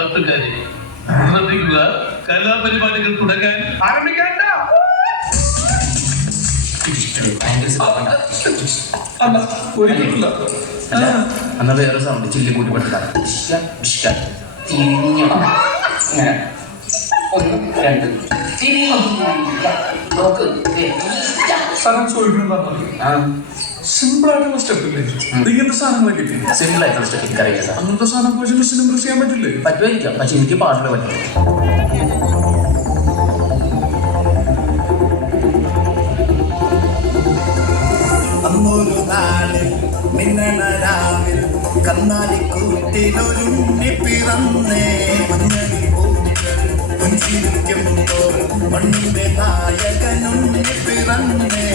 നാട്ടുകാരെ ശ്രദ്ധിക്കുക, കലാപരിപാടികൾ തുടങ്ങാൻ ആരംഭിക്കാൻ. എന്നാ വേറെ സൗണ്ട് ചില്ലി കൂട്ടി കൊടുക്കാം. 1 2 സിമ്പിൾ ആയിട്ടുള്ള സ്റ്റെപ്പ് ഇല്ലേ? ഇങ്ങനത്തെ സാധനങ്ങളൊക്കെ സിമ്പിൾ ആയിട്ടുള്ള സ്റ്റെപ്പ് എനിക്കറിയാം സാർ. അങ്ങനത്തെ സാധനം പക്ഷേ മിസ്സിന് ഇമ്പ്രസ് ചെയ്യാൻ പറ്റില്ലേ? പറ്റുമായിരിക്കാം, പക്ഷെ എനിക്ക് പാട്ടിൽ പറ്റില്ല. അന്നൊരു നാളിൽ മിന്നണരാവിൽ കന്നാലിക്കൂട്ടിലൊരുണ്ണി പിറന്നേ. മഞ്ഞളി പൂക്കൾ പുഞ്ചിരിക്കുമ്പോൾ മണ്ണിന്റെ നായകനുണ്ണി പിറന്നേ.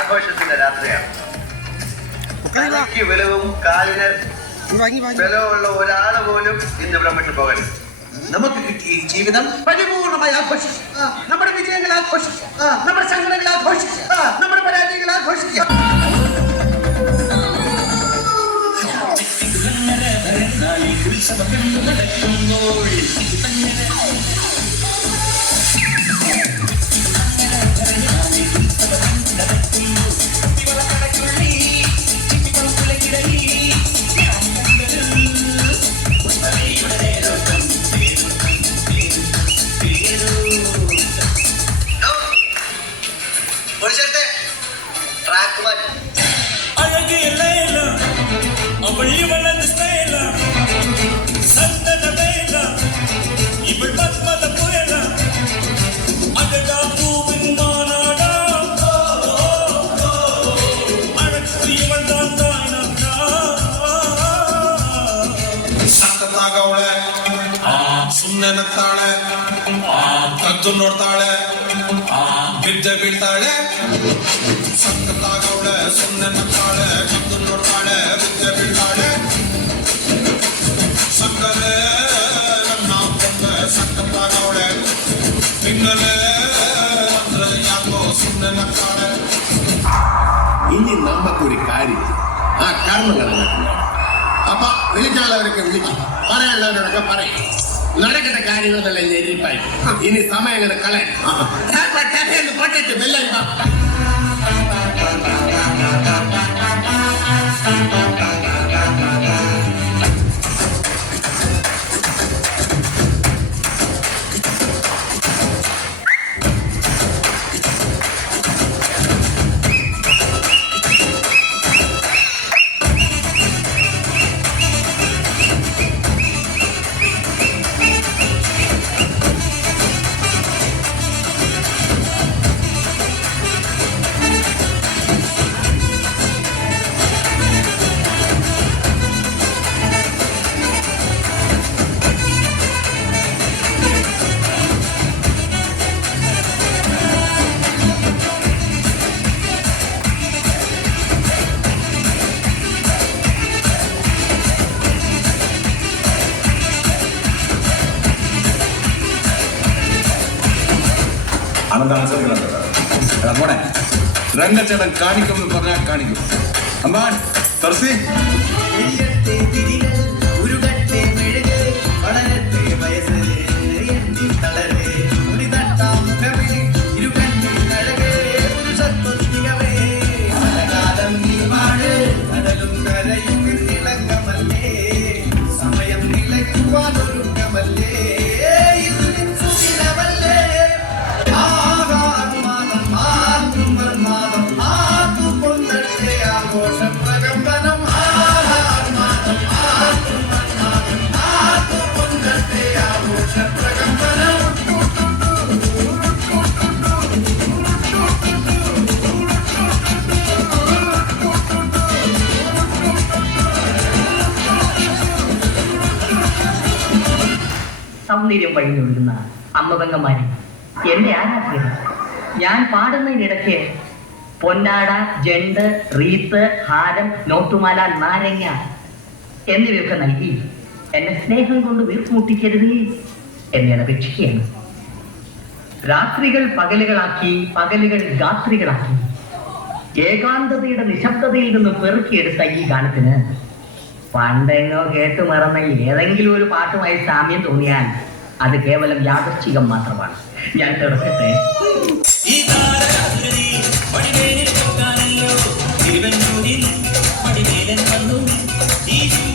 ആഘോഷത്തിന്റെ രാത്രിയാണ്. തലയ്ക്ക് ബലവും കാലിന് ബലമുള്ള ഒരാൾ പോലും ഇന്ന് ഇവിടെ വിട്ടു പോകരുത്. നമുക്ക് കിട്ടിയ ജീവിതം പരിപൂർണമായി ആഘോഷിക്കുക. നമ്മുടെ വിജയങ്ങൾ ആഘോഷിക്കുക, നമ്മുടെ സങ്കടങ്ങൾ ആഘോഷിക്കുക, നമ്മുടെ പരാജയങ്ങൾ ആഘോഷിക്കുക. ಸುಮ್ಮನೆ ಕದ್ದು ನೋಡ್ತಾಳೆ, ಬಿದ್ದ ಬೀಳ್ತಾಳೆ. ಸಕ್ಕತ್ತಾಗವಳೆ, ಸುಮ್ಮನೆ ನಗ್ತಾಳೆ, ಕದ್ದು ನೋಡ್ತಾಳೆ, ಬಿದ್ದ ಬೀಳ್ತಾಳೆ. ಸಕ್ಕರೆ ನನ್ನ ಕೊಂಡೆ ಸಕ್ಕತ್ತಾಗವಳೆ, ತಿಂಗಳೇ ಅಂದ್ರೆ ಯಾಕೋ ಸುಮ್ಮನೆ ನಗ್ತಾಳೆ. ഇനി നമുക്കൊരു കാര്യം ആ കർമ്മങ്ങളെ അപ്പൊ വിളിക്കാനുള്ളവരൊക്കെ വിളിക്കും, പറയാനുള്ളവരൊക്കെ പറയും. നടക്കേണ്ട കാര്യങ്ങളെന്നല്ല ഞെരിപ്പായി. ഇനി സമയങ്ങൾ കളയാൻ പൊട്ടിട്ട് വെള്ളം പോണേ രംഗച്ചേട്ടൻ കാണിക്കുമെന്ന് പറഞ്ഞാൽ കാണിക്കും. അമ്മാൻ തുറസി സമയം നിലയ്ക്കുവാനൊരുക്കമല്ലേ സൗന്ദര്യം വഴിഞ്ഞൊഴുകുന്ന അമ്മപെങ്ങന്മാരെ, എന്റെ ആരാധ്യത, ഞാൻ പാടുന്നതിനിടയ്ക്ക് പൊന്നാട, ജണ്ട്, റീത്ത്, ഹാരം, നോട്ടുമാല, നാരങ്ങ എന്നിവയൊക്കെ നൽകി എന്നെ സ്നേഹം കൊണ്ട് വീർപ്പുമുട്ടിക്കരുതേ എന്നെ അപേക്ഷിക്കുകയാണ്. രാത്രികൾ പകലുകളാക്കി, പകലുകൾ രാത്രികളാക്കി, ഏകാന്തതയുടെ നിശബ്ദതയിൽ നിന്ന് പെറുക്കിയെടുത്ത ഈ ഗാനത്തിന് പണ്ടെങ്ങോ കേട്ടു മറന്ന ഏതെങ്കിലും ഒരു പാട്ടുമായി സാമ്യം തോന്നിയാൽ അത് കേവലം യാദൃച്ഛികം മാത്രമാണ്. ഞാൻ തുടക്കട്ടെ. ഈ